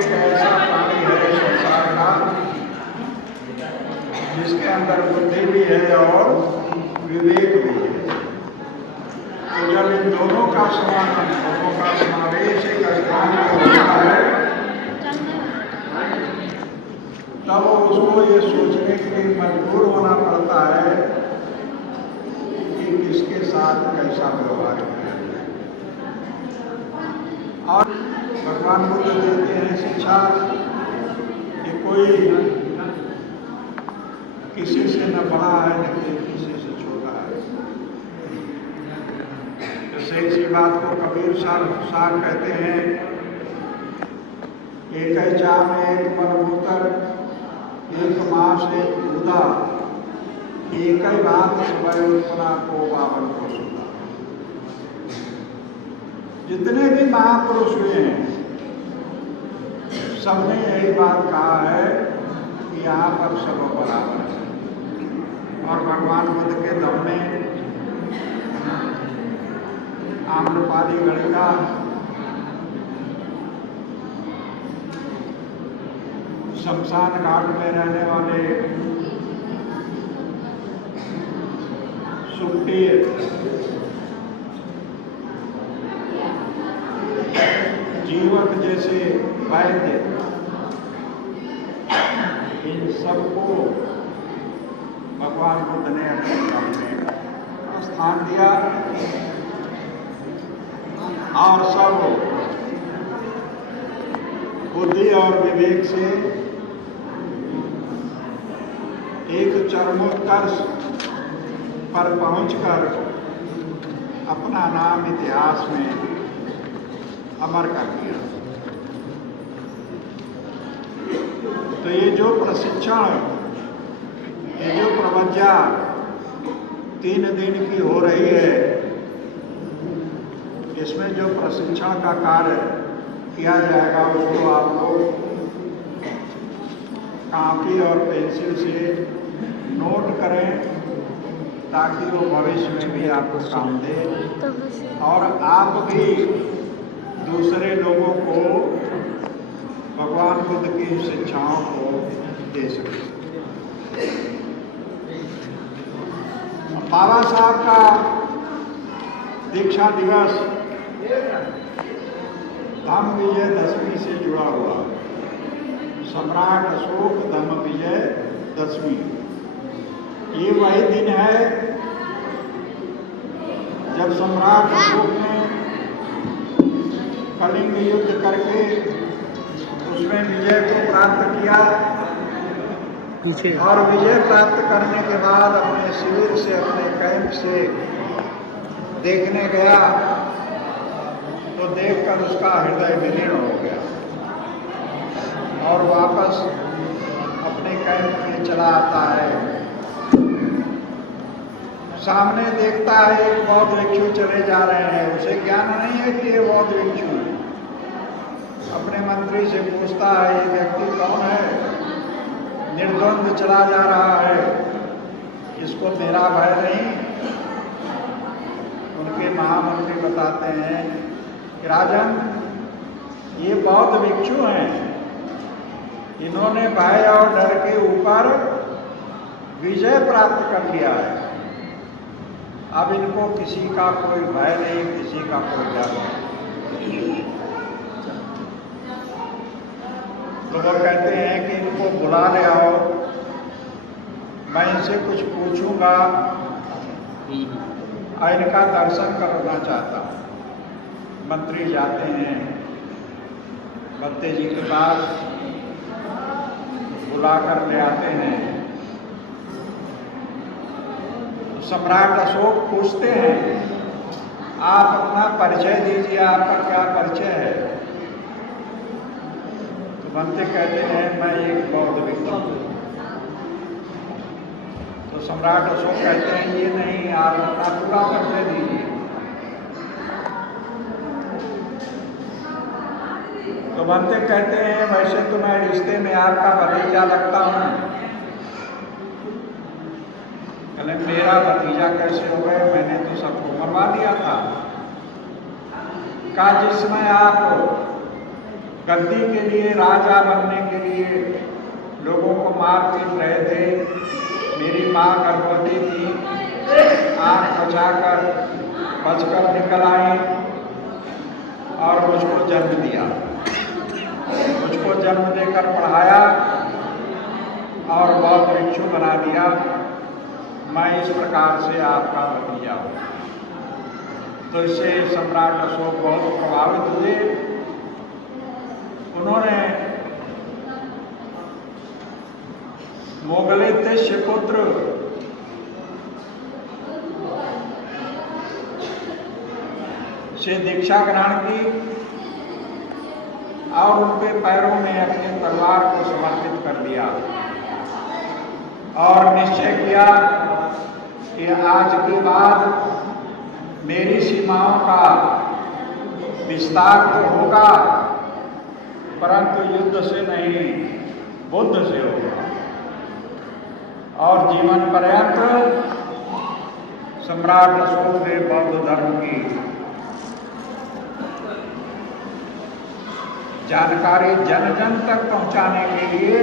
एक ऐसा प्राणी है संसार का जिसके अंदर बुद्धि भी है और विवेक भी है। तो जब इन दोनों का समावेश एक स्थान पर होता है, तब उसको ये सोचने के लिए मजबूर होना पड़ता है कि किसके साथ कैसा व्यवहार किया जाए। और भगवान बुद्ध देते हैं शिक्षा कि कोई किसी से न बड़ा है न किसी से छोटा है। जैसे इसी बात को कबीर साहब कहते हैं, एक है चाह में एक परमूतर, एक मास एक उदा, एक ही बात स्वयं को बावन को सुना। जितने भी महापुरुष हुए हैं सबने यही बात कहा है कि यहाँ पर सब बराबर है। और भगवान बुद्ध के दम में आम्रपाली गणिका शमशान घाट में रहने वाले सुखदेव, जीवक जैसे वैद्य, इन सबको भगवान बुद्ध ने अपने सामने स्थान दिया और सब बुद्धि और विवेक से एक चरमोत्कर्ष पर पहुंचकर अपना नाम इतिहास में अमर कर दिया। तो ये जो प्रशिक्षण, ये जो प्रवज्ञा 3 दिन की हो रही है, इसमें जो प्रशिक्षण का कार्य किया जाएगा उसको आप लोग कॉपी और पेंसिल से नोट करें ताकि वो भविष्य में भी आपको काम दे और आप भी दूसरे लोगों को भगवान बुद्ध की शिक्षाओं को दे सकें। बाबा साहब का दीक्षा दिवस धम्म विजय दशमी से जुड़ा हुआ। सम्राट अशोक धम्म विजय दशमी, ये वही दिन है जब सम्राट अशोक ने कलिंग युद्ध करके उसमें विजय को प्राप्त किया और विजय प्राप्त करने के बाद अपने शिविर से, अपने कैंप से देखने गया तो देखकर उसका हृदय विलीन हो गया और वापस अपने कैंप में चला आता है। सामने देखता है एक बौद्ध भिक्षु चले जा रहे हैं, उसे ज्ञान नहीं है कि ये बौद्ध भिक्षु है। अपने मंत्री से पूछता है ये व्यक्ति कौन है, निर्द्वंद चला जा रहा है, इसको मेरा भय नहीं। उनके महामंत्री बताते हैं कि राजन, ये बौद्ध भिक्षु हैं, इन्होंने भय और डर के ऊपर विजय प्राप्त कर लिया है। अब इनको किसी का कोई भय नहीं, किसी का कोई डर नहीं। तो वो कहते हैं कि इनको बुला ले आओ, मैं इनसे कुछ पूछूंगा और इनका दर्शन करना चाहता हूँ। मंत्री जाते हैं बत्ते जी के पास, बुला कर ले आते हैं। सम्राट अशोक पूछते हैं आप अपना परिचय दीजिए, आपका क्या परिचय है। तो बनते कहते हैं मैं एक बौद्ध भिक्षु हूँ। तो सम्राट अशोक कहते हैं ये नहीं, आप अपना पूरा परिचय दीजिए। तो बनते कहते हैं वैसे तो मैं रिश्ते में आपका भतीजा लगता हूँ। कहले मेरा भतीजा कैसे हो गए, मैंने तो सबको मरवा दिया था। कहा जिस समय आप गद्दी के लिए, राजा बनने के लिए लोगों को मार पीट रहे थे। मेरी माँ गर्भवती थी, आँख बचकर निकल आई और मुझको जन्म दिया। मुझको जन्म देकर पढ़ाया और बौद्ध भिक्षु बना दिया। मैं इस प्रकार से आपका भतीजा हूँ। तो इससे सम्राट अशोक बहुत प्रभावित हुए। उन्होंने मोगलेत्य पुत्र से दीक्षा ग्रहण की और उनके पैरों में अपने तलवार को समर्पित कर दिया और निश्चय किया कि आज के बाद मेरी सीमाओं का विस्तार तो होगा, परंतु युद्ध से नहीं, बुद्ध से होगा। और जीवन पर्यंत सम्राट अशोक ने बौद्ध धर्म की जानकारी जन जन तक पहुंचाने के लिए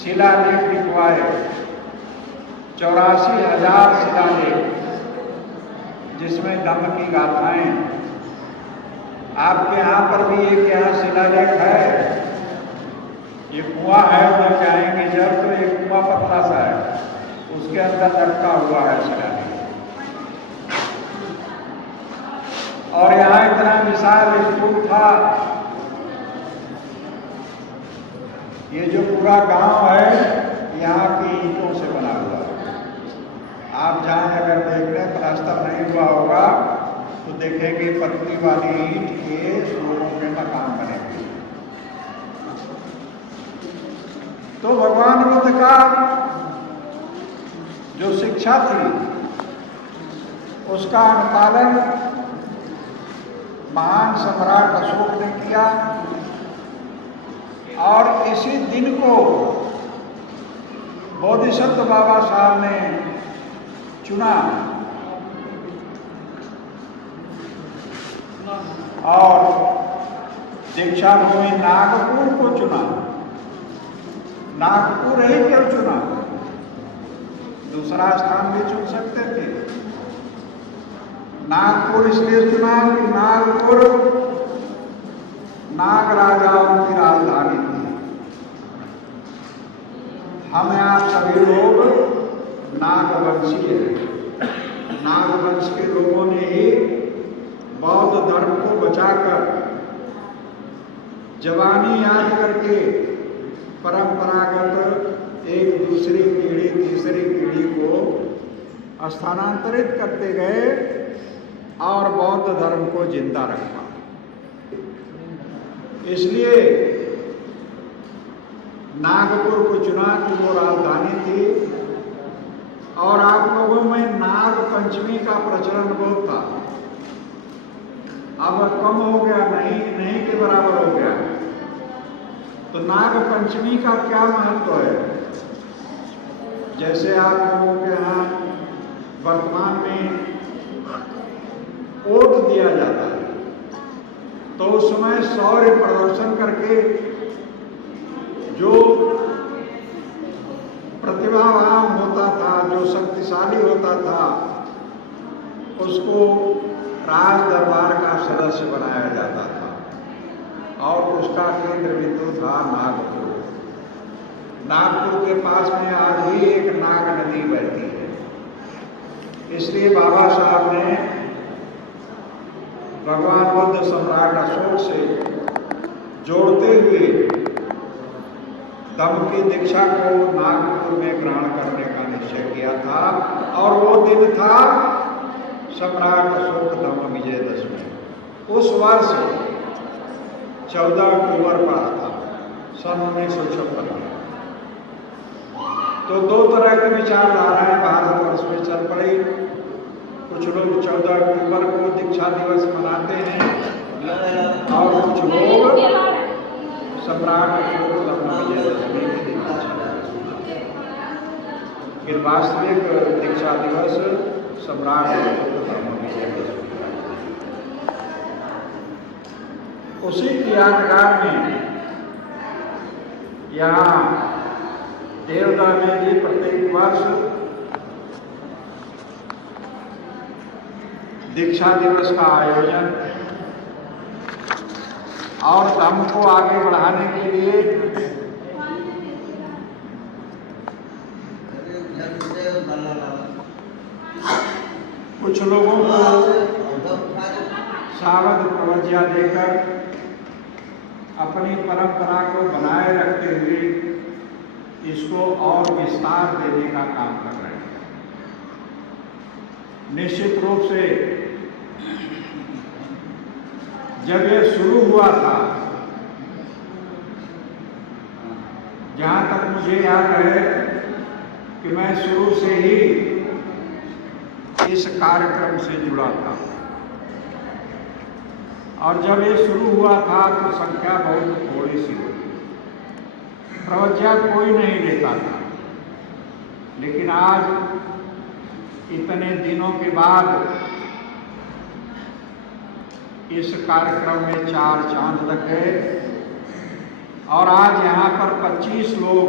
शिलालेख लिखवाए। 84,000 शिलालेख, जिसमें धम्म की गाथाएं। आपके यहाँ पर भी एक यहाँ शिलालेख है। ये कुआं है, उधर जाएंगे जब तो एक कुआं पतला सा है, उसके अंदर लटका हुआ है शिलालेख। और यहाँ इतना विशाल स्कूल था। ये जो पूरा गांव है यहाँ की ईंटों से बना हुआ है। आप जाएं अगर देखने प्लास्टर नहीं हुआ होगा तो देखेंगे पतली वाली ईंट के लोगों के मकान बने हुए। तो भगवान बुद्ध का जो शिक्षा थी उसका अनुपालन महान सम्राट अशोक ने किया और इसी दिन को बोधिसत्व बाबा साहब ने चुना और दीक्षा भूमि नागपुर को चुना। नागपुर ही क्यों चुना? दूसरा स्थान भी चुन सकते थे। नागपुर इसलिए चुना कि नागपुर नाग राजाओं की राजधानी थी। हम आप सभी लोग नागवंशी हैं। नागवंश के लोगों ने ही बौद्ध धर्म को बचाकर जवानी याद करके परंपरागत एक दूसरी पीढ़ी तीसरी पीढ़ी को स्थानांतरित करते गए और बौद्ध धर्म को जिंदा रखा। इसलिए नागपुर को चुना कि वो राजधानी थी। और आप लोगों में नाग पंचमी का प्रचलन बहुत था। अब कम हो गया, नहीं के बराबर हो गया। तो नाग पंचमी का क्या महत्व है? जैसे आप लोगों के यहाँ वर्तमान में ओट दिया जाता है, तो उस समय शौर्य प्रदर्शन करके जो प्रतिभावान होता था, जो शक्तिशाली होता था, उसको राज दरबार का सदस्य बनाया जाता था और उसका केंद्र बिंदु था नागपुर। नागपुर के पास में आज भी एक नाग नदी बहती है। इसलिए बाबा साहब ने भगवान बुद्ध सम्राट अशोक से जोड़ते हुए धम्म की दीक्षा को नागपुर में ग्रहण करने का निश्चय किया था। और वो दिन था सम्राट अशोक धम्म विजयदशमी। उस वर्ष 14 अक्टूबर पर था, सन 1956 में। तो दो तरह की विचारधाराएं भारतवर्ष में चल पड़ी। कुछ लोग 14 अक्टूबर को दीक्षा दिवस मनाते हैं और कुछ लोग सम्राट अशोक धम्म विजयदशमी के दिन फिर वास्तविक दीक्षा दिवस सम्राट अशोक धम्म विजयदशमी। उसी की यादगार में यहाँ देवदा में भी प्रत्येक वर्ष दीक्षा दिवस का आयोजन और धर्म को आगे बढ़ाने के लिए कुछ लोगों को सावध प्रवज्ञा देकर अपनी परंपरा को बनाए रखते हुए इसको और विस्तार देने का काम कर रहे हैं। निश्चित रूप से जब यह शुरू हुआ था, जहां तक मुझे याद है कि मैं शुरू से ही इस कार्यक्रम से जुड़ा था, और जब ये शुरू हुआ था तो संख्या बहुत थोड़ी सी हुई, प्रवचन कोई नहीं लेता था। लेकिन आज इतने दिनों के बाद इस कार्यक्रम में 4 चांद लग गए और आज यहाँ पर 25 लोग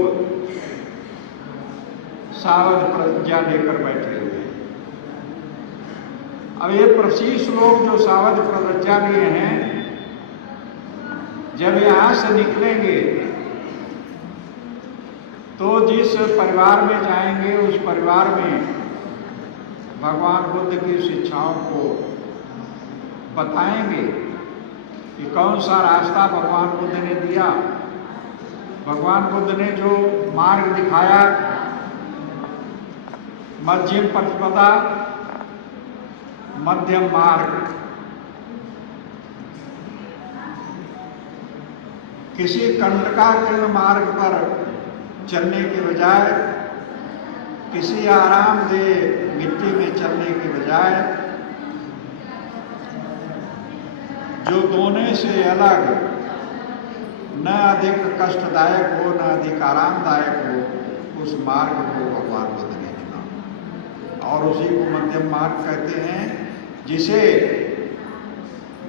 सावध प्रज्ञा लेकर बैठे हुए हैं। अब ये 25 लोग जो सावध प्रज्ञा लिए हैं, जब यहाँ से निकलेंगे तो जिस परिवार में जाएंगे उस परिवार में भगवान बुद्ध की शिक्षाओं को बताएंगे कि कौन सा रास्ता भगवान बुद्ध ने दिया। भगवान बुद्ध ने जो मार्ग दिखाया, मध्यम प्रतिपदा, मध्यम मार्ग, किसी कंटकाकीर्ण मार्ग पर चलने के बजाय, किसी आरामदेह मिट्टी में चलने के बजाय, जो दोनों से अलग, न अधिक कष्टदायक हो न अधिक आरामदायक हो, उस मार्ग को भगवान बुद्ध ने चुना और उसी को मध्यम मार्ग कहते हैं, जिसे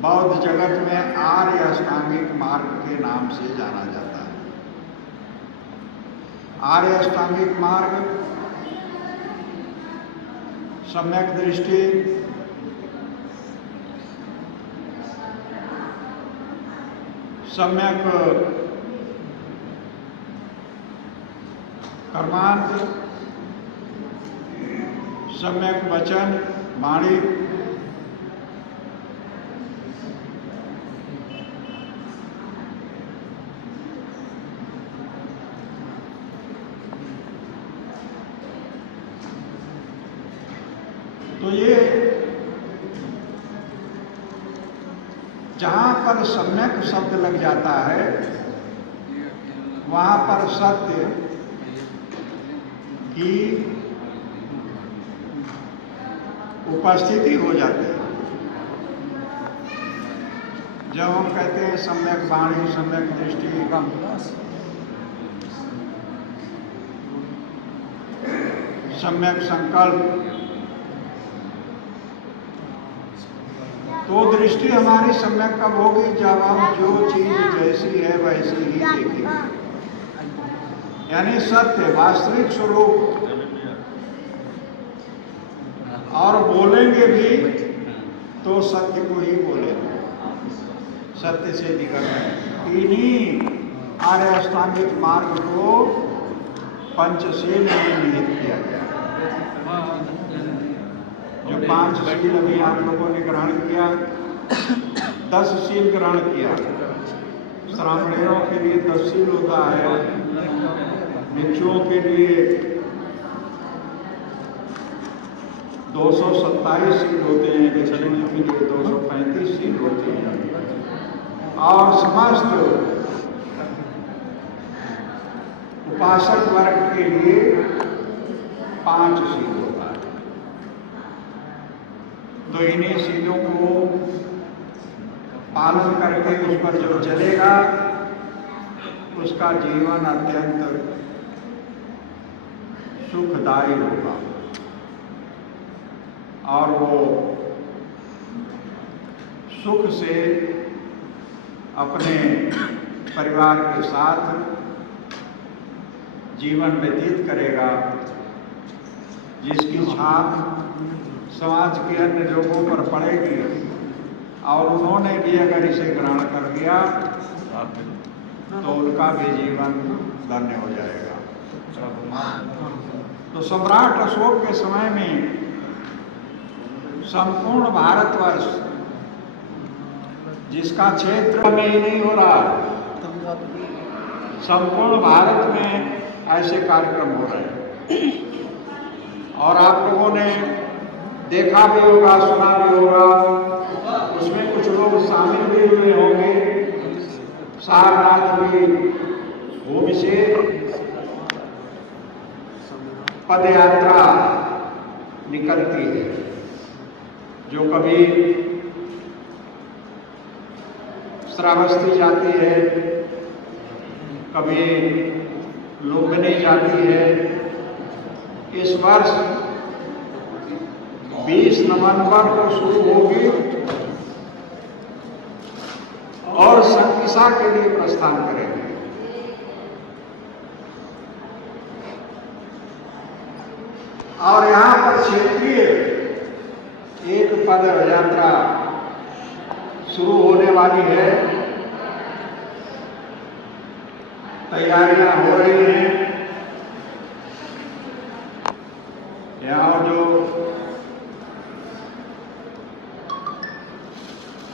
बौद्ध जगत में आर्य अष्टांगिक मार्ग के नाम से जाना जाता है। आर्य अष्टांगिक मार्ग सम्यक दृष्टि, सम्यक कर्मांत, सम्यक वचन वाणी, तो ये जहाँ पर सम्यक शब्द लग जाता है वहाँ पर सत्य की उपस्थिति हो जाती है। जब हम कहते हैं सम्यक वाणी, सम्यक दृष्टि, सम्यक संकल्प, तो दृष्टि हमारी सम्यक कब होगी? जब हम जो चीज जैसी है वैसी ही देखेंगे, यानी सत्य वास्तविक स्वरूप, और बोलेंगे भी तो सत्य को ही बोलेंगे, सत्य से निकल रहे। इन्हीं आर्य अष्टांगिक मार्ग को पंचशील में निहित किया गया। जो 5 शील अभी आप लोगों ने ग्रहण किया, 10 शील ग्रहण किया। श्रावणियों के लिए 10 शील होता है, भिक्षुओं के लिए 227 शील होते हैं, भिक्षुओं के लिए 235 शील होते हैं, और समस्त उपासक वर्ग के लिए 5 शील होता है। तो इन्हीं शीलों को पालन करके उस पर जो चलेगा उसका जीवन अत्यंत सुखदायी होगा और वो सुख से अपने परिवार के साथ जीवन व्यतीत करेगा, जिसकी छाप समाज के अन्य लोगों पर पड़ेगी और उन्होंने भी अगर इसे ग्रहण कर लिया तो उनका भी जीवन धन्य हो जाएगा। तो सम्राट अशोक के समय में संपूर्ण भारतवर्ष, जिसका क्षेत्र में ही नहीं हो रहा, संपूर्ण भारत में ऐसे कार्यक्रम हो रहे हैं। और आप लोगों ने देखा भी होगा, सुना भी होगा, उसमें कुछ लोग शामिल भी हुए होंगे। सारनाथ की भूमि से पद यात्रा निकलती है, जो कभी श्रावस्ती जाती है, कभी लुम्बिनी जाती है। इस वर्ष 20 नवंबर को शुरू होगी और संकिसा के लिए प्रस्थान करेंगे। और यहाँ पर क्षेत्रीय एक पद यात्रा शुरू होने वाली है, तैयारियां हो रही हैं। यहाँ जो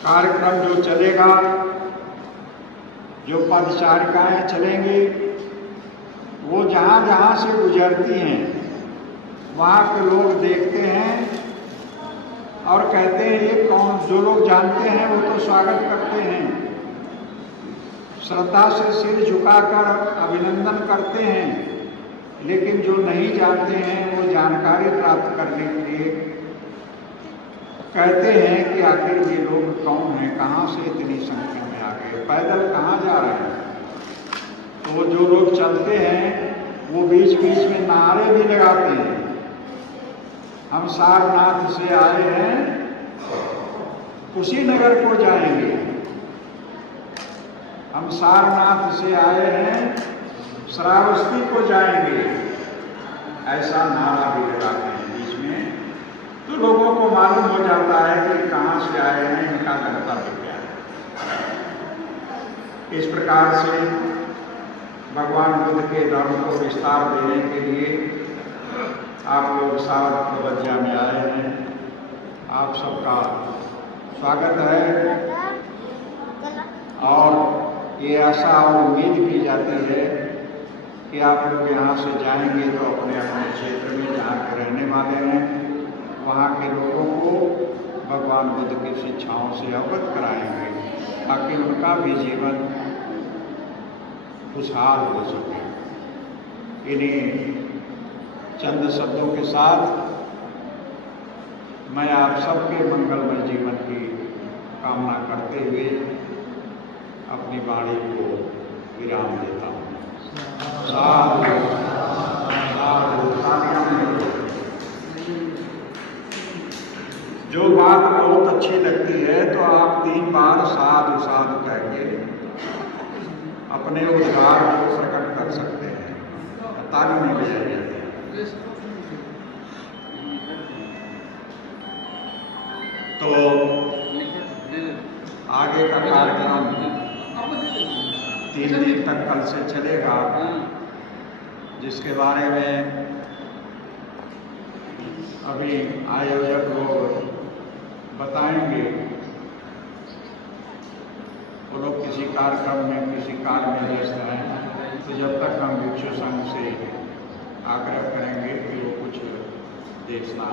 कार्यक्रम जो चलेगा, जो पदचारिकाएं चलेंगी, वो जहाँ जहाँ से गुजरती हैं वहाँ के लोग देखते हैं और कहते हैं ये कौन। जो लोग जानते हैं वो तो स्वागत करते हैं, श्रद्धा से सिर झुकाकर अभिनंदन करते हैं। लेकिन जो नहीं जानते हैं वो जानकारी प्राप्त करने के लिए कहते हैं कि आखिर ये लोग कौन हैं, कहाँ से इतनी संख्या में आ गए, पैदल कहाँ जा रहे हैं। तो जो लोग चलते हैं वो बीच बीच में नारे भी लगाते हैं, हम सारनाथ से आए हैं, कुशीनगर को जाएंगे, हम सारनाथ से आए हैं, श्रावस्ती को जाएंगे, ऐसा नारा भी लगाते हैं बीच में। तो लोगों को मालूम हो जाता है कि कहाँ से आए हैं, इनका गंतव्य क्या है। इस प्रकार से भगवान बुद्ध के धर्म को विस्तार देने के लिए आप लोग सावधवज्जा में आए हैं। आप सबका स्वागत है और ये आशा और उम्मीद की जाती है कि आप लोग यहाँ से जाएंगे तो अपने अपने क्षेत्र में जहाँ के रहने वाले हैं वहाँ के लोगों को भगवान बुद्ध की शिक्षाओं से अवगत कराएंगे, ताकि उनका भी जीवन खुशहाल हो सके। इन्हीं चंद शब्दों के साथ मैं आप सबके मंगलमय जीवन की कामना करते हुए अपनी वाणी को विराम देता हूँ। साधु साधु। जो बात बहुत अच्छी लगती है तो आप 3 बार साधु साधु कह के अपने उद्गार को प्रकट कर सकते हैं। ताली नहीं बजाई जाती। तो आगे का कार्यक्रम 3 दिन तक कल से चलेगा, जिसके बारे में अभी आयोजक लोग बताएंगे। वो लोग किसी कार्यक्रम में, किसी कार्य में व्यस्त हैं, तो जब तक हम भिक्षु संघ से आग्रह करेंगे कि वो कुछ देशना